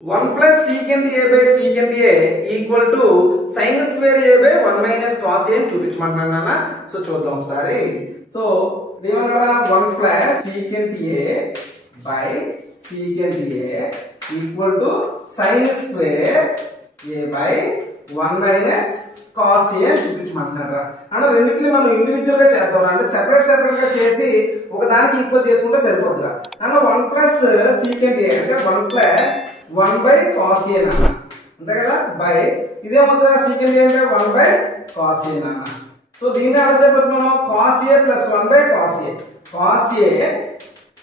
1 plus secant a by secant a equal to sin square a by 1 minus cos a అని చూపించమంటున్నానా. So చూద్దాం ఒకసారి. So ఏమన్నారా 1 plus secant a by secant a equal to sin square a by 1 minus cos a అని చూపించమంటున్నారా. అంటే రెండింటిని మనం individual గా చేద్దాం. అంటే సెపరేట్ గా చేసి ఒక దానికి ఈక్వల్ చేసుకుంటే సరిపోతుందా. అంటే 1 plus secant a అంటే 1 plus 1 by cos a నాన్న అంతే కదా బై ఇదేమవుతుందా secant a అంటే 1 by cos a నాన్న. సో దీన్ని ఎలా చెప్పొచ్చు మనం cos a plus 1 by cos a cos a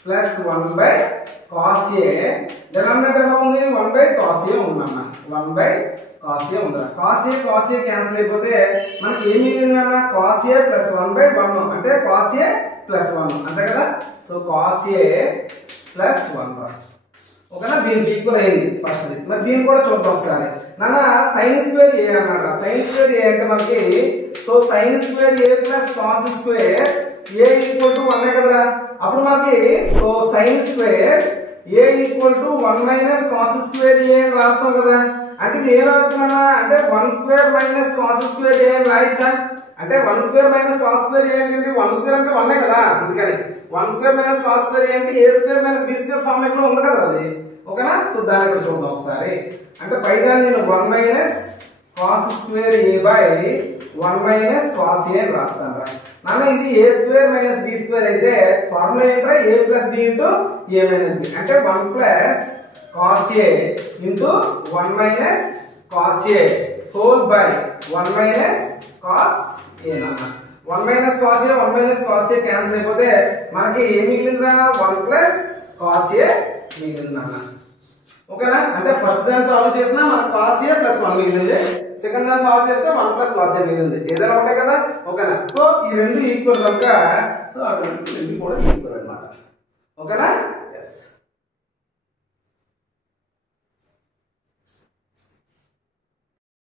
plus 1 by cos a denominator ఎలా ఉంది 1 by cos a ఉందన్న 1 by cos a ఉందా. cos a క్యాన్సిల్ అయిపోతే మనకి ఏం మిగిలిందన్న cos a plus 1 by 1 అంటే cos a plus 1 అంతే కదా. సో cos a plus 1 ఓకేనా దీనికి ఈక్వల్ అయింది ఫస్ట్. మరి దీన్ని కూడా చూద్దాం ఒకసారి. నాన్న సైన్ స్క్వేర్ ఏ అన్నాడు. సైన్ స్క్వేర్ ఏ అంటే మనకి so sine square A plus cos square A equal to 1 కదరా. అప్పుడు మనకి so sine square A equal to 1 minus cos square A అని రాస్తాం కదా. అంటే ఇది ఏం రాస్తున్నా అంటే 1 square minus cos square A అని రాయచ్చా. అంటే 1 స్క్వేర్ మైనస్ కాస్ స్క్వేర్ ఏంటంటే 1 స్క్వేర్ అంటే 1 కదా. అందుకని 1 స్క్వేర్ మైనస్ కాస్ స్క్వేర్ అంటే A square minus B square format లో ఉంది కదా అది. ఓకేనా. సో దాన్ని కూడా చూద్దాం ఒకసారి. అంటే పైదాన్ని నేను 1 minus cos square A by 1 minus cos A అని రాస్తాను రా. నాన్న ఇది ఏ స్క్వేర్ మైనస్ బి స్క్వేర్ అయితే ఫార్ములా ఏంట్రా ఏ ప్లస్ బి ఇంటూ ఏ మైనస్ బి అంటే 1 plus cos A into 1 minus cos A whole by 1 minus cos A నాన్న. 1 minus cos A 1 minus cos A cancel అయిపోతే మనకి ఏం మిగిలిందిరా 1 ప్లస్ కాస్ ఏ మిగిలింది అన్న. ఓకేనా. అంటే ఫస్ట్ దాన్ని సాల్వ్ చేసినా మనకు cos a plus 1 మిగిలింది. సెకండ్ దాన్ని సాల్వ్ చేస్తే 1 plus cos a మిగిలింది. ఏదైనా ఒకటే కదా. ఓకేనా. సో ఈ రెండు ఈక్వల్ కనుక సో అటువంటి రెండు కూడా ఈక్వల్ అన్నమాట. ఓకేనా. ఎస్.